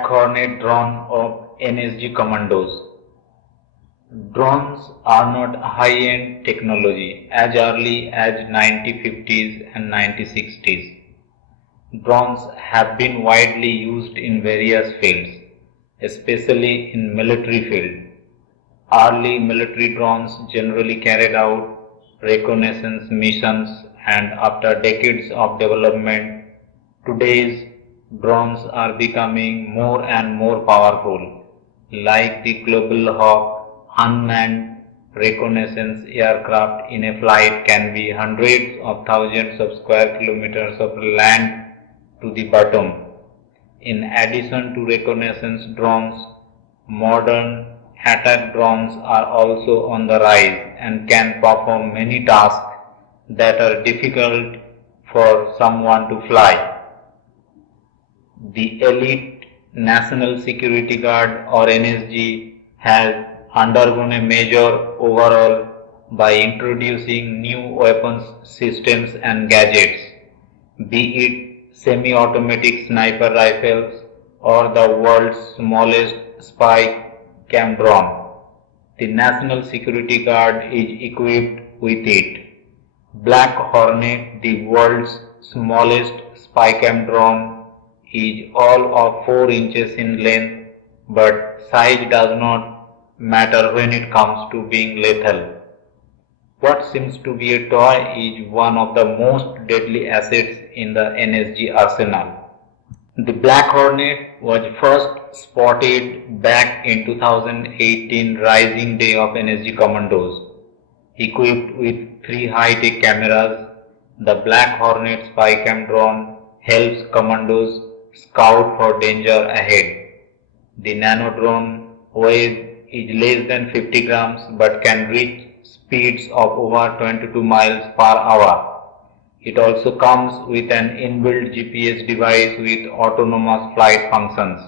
Hornet drone of NSG Commandos. Drones are not high-end technology as early as 1950s and 1960s. Drones have been widely used in various fields, especially in military field. Early military drones generally carried out reconnaissance missions, and after decades of development, today's drones are becoming more and more powerful, like the Global Hawk unmanned reconnaissance aircraft in a flight can be hundreds of thousands of square kilometers of land to the bottom. In addition to reconnaissance drones, modern attack drones are also on the rise and can perform many tasks that are difficult for someone to fly. The elite National Security Guard or NSG has undergone a major overhaul by introducing new weapons systems and gadgets, be it semi-automatic sniper rifles or the world's smallest spy cam drone. The National Security Guard is equipped with it. Black Hornet, the world's smallest spy cam drone, is all of 4 inches in length, but size does not matter when it comes to being lethal. What seems to be a toy is one of the most deadly assets in the NSG arsenal. The Black Hornet was first spotted back in 2018 Rising Day of NSG Commandos. Equipped with 3 high-tech cameras, the Black Hornet spycam drone helps commandos scout for danger ahead. The nano drone weighs is less than 50 grams but can reach speeds of over 22 miles per hour. It also comes with an inbuilt GPS device with autonomous flight functions.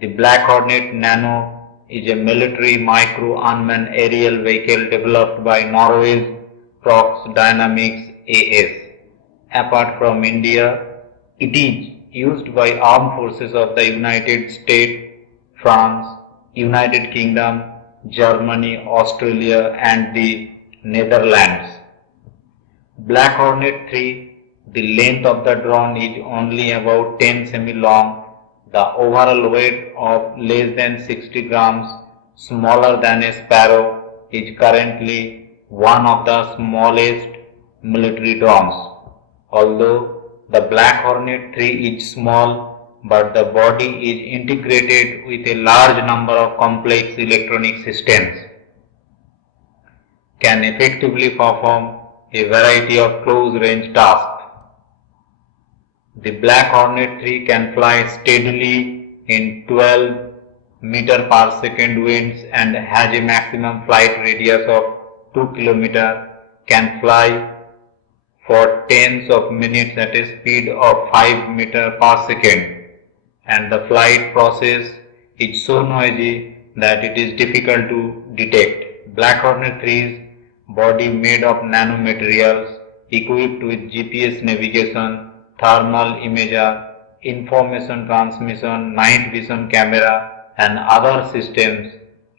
The Black Hornet Nano is a military micro unmanned aerial vehicle developed by Norway's Prox Dynamics AS. Apart from India, it is used by armed forces of the United States, France, United Kingdom, Germany, Australia and the Netherlands. Black Hornet 3, the length of the drone is only about 10 semi long, the overall weight of less than 60 grams, smaller than a sparrow, is currently one of the smallest military drones. Although the Black Hornet 3 is small, but the body is integrated with a large number of complex electronic systems, can effectively perform a variety of close-range tasks. The Black Hornet 3 can fly steadily in 12 meter per second winds and has a maximum flight radius of 2 km, can fly for tens of minutes at a speed of 5 meters per second, and the flight process is so noisy that it is difficult to detect. Black Hornet 3's body made of nanomaterials equipped with GPS navigation, thermal imager, information transmission, night vision camera and other systems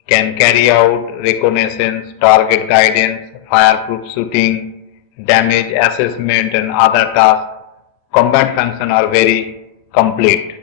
can carry out reconnaissance, target guidance, fireproof shooting, damage assessment and other tasks. Combat functions are very complete.